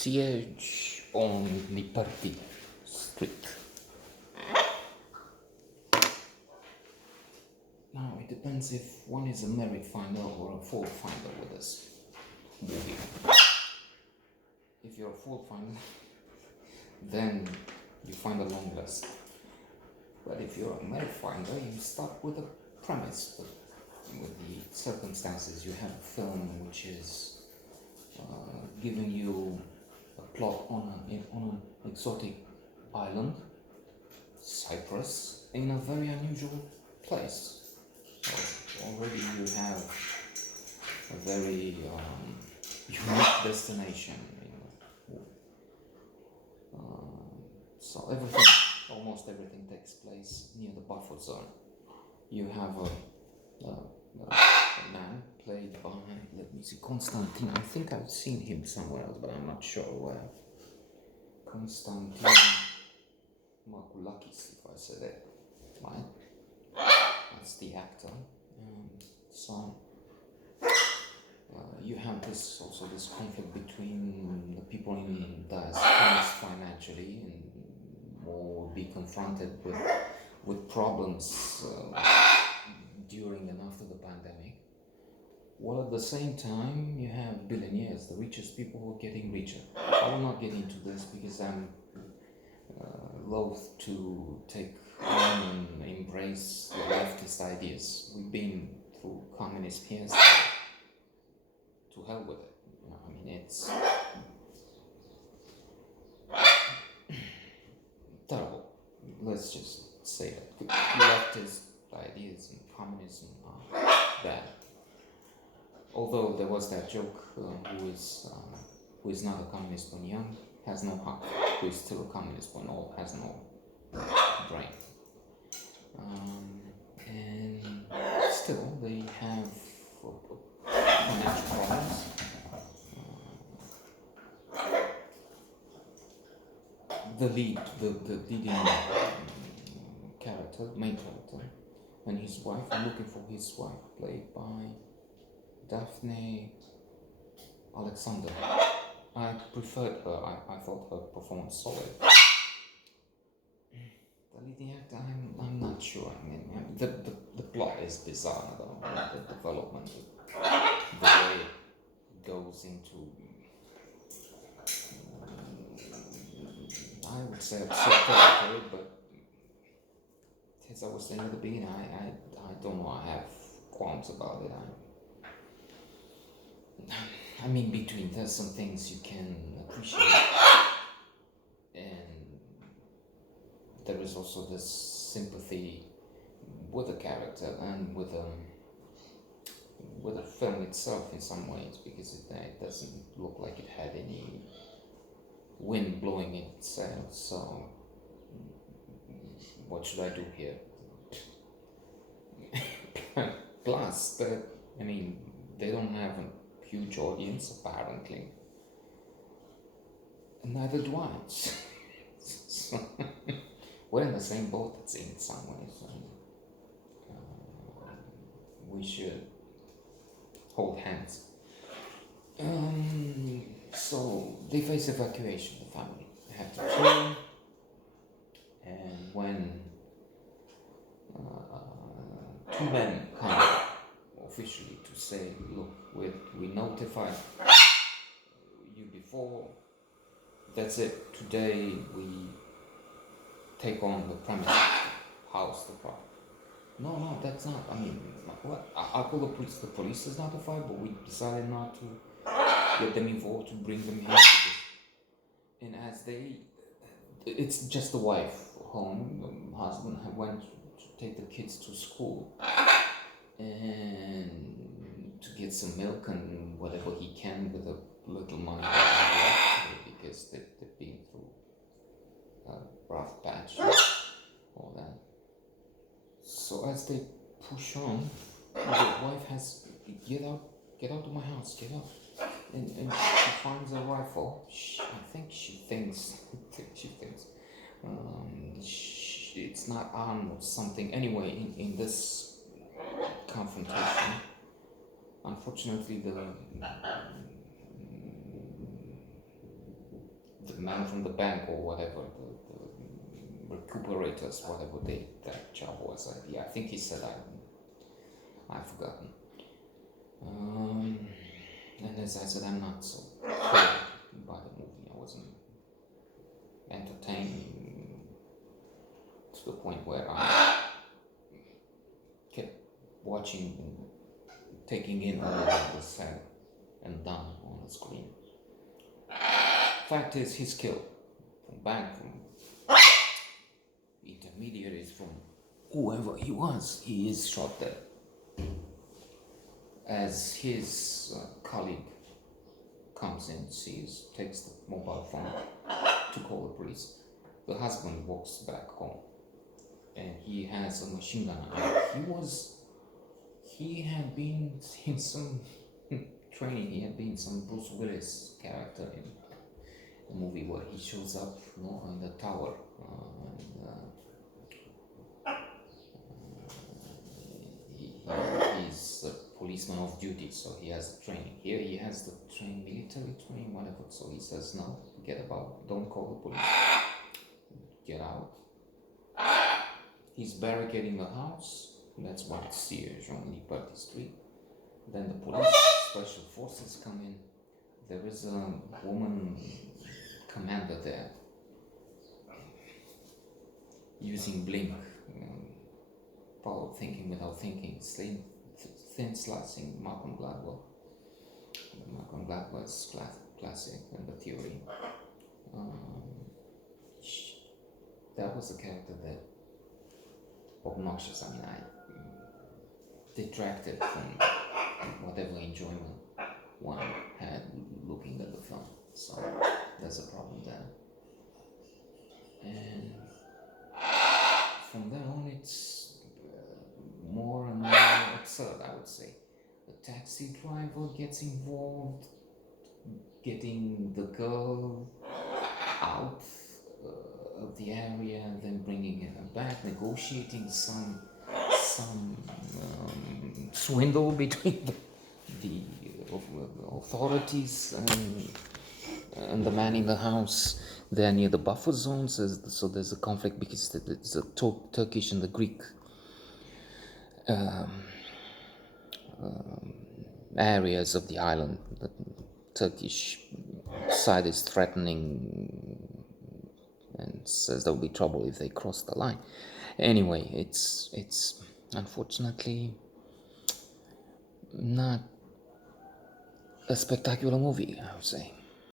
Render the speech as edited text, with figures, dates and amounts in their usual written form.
Siege on Liperti Street. Now it depends if one is a merit finder or a fault finder with this movie. If you're a fault finder, then you find a long list. But if you're a merit finder, you start with a premise. But with the circumstances, you have a film which is giving you a plot on an exotic island, Cyprus, in a very unusual place. So already you have a very unique destination. So almost everything takes place near the buffer zone. You have a man played by, let me see, Constantine. I think I've seen him somewhere else, but I'm not sure where. Constantine Markoulakis, if I said it right. That's the actor. You have this conflict between the people in that are financially and will be confronted with problems during and after the pandemic, while at the same time you have billionaires, the richest people who are getting richer. I will not get into this because I'm loath to take on and embrace the leftist ideas. We've been through communist years. To hell with it. I mean, it's terrible. Let's just say that leftist ideas and communism are bad. Although there was that joke, who is not a communist when young has no heart, who is still a communist when old has no brain. And still they have financial problems. The leading character, main character, and his wife. I'm looking for his wife, played by Daphne Alexander. I preferred her. I thought her performance solid. The leading actor, I'm not sure. I mean, the plot is bizarre, though. The development, the way it goes into, I would say absurd territory, but as I was saying at the beginning, I don't know, I have qualms about it. I mean, there's some things you can appreciate, and there is also this sympathy with the character and with the film itself in some ways, because it doesn't look like it had any wind blowing in its sails. So what should I do here? Plus, they don't have a huge audience apparently, and neither do I. So we're in the same boat, in some ways. We should hold hands. So they face evacuation, the family. They have to flee, and when two men come officially to say, look, we notified you before, that's it, today we take on the premise, house, the property. No, that's not, what? I'll call the police. The police is notified, but we decided not to get them involved, to bring them here. And it's just the wife home, the husband went to take the kids to school and to get some milk and whatever he can with the little money because they've been through a rough patch, all that. So as they push on, the wife has, get out of my house, get out. And she finds a rifle. She thinks it's not armed or something. Anyway, in this confrontation, unfortunately, the man from the bank or whatever, the recuperators, whatever that job was. I think he said, I've forgotten. And as I said, I'm not so thrilled by the movie. I wasn't entertained to the point where I kept watching, taking in all that was said and done on the screen. Fact is, he's killed from bank, from intermediaries, from whoever he was. He is shot dead. As his colleague comes in, takes the mobile phone to call the police. The husband walks back home, and he has a machine gun. He had been in some training. He had been some Bruce Willis character in a movie where he shows up, in the tower. He's a policeman off duty, so he has the training. Here he has the military training, whatever. So he says, no, forget about it. Don't call the police. Get out. He's barricading the house. That's why it's here, Liperti Street. Then the police, special forces come in. There is a woman commander there using blink, power thinking without thinking, thin slicing, Malcolm Gladwell's classic and the theory. That was a character that obnoxious. I detracted from whatever enjoyment one had looking at the film. So there's a problem there. And from then on, it's more and more absurd, I would say. The taxi driver gets involved, getting the girl out of the area and then bringing her back, negotiating some swindle between the authorities and the man in the house. They're near the buffer zones, so there's a conflict because it's the Turkish and the Greek areas of the island. The Turkish side is threatening and says there will be trouble if they cross the line. Anyway, it's unfortunately not a spectacular movie, I would say.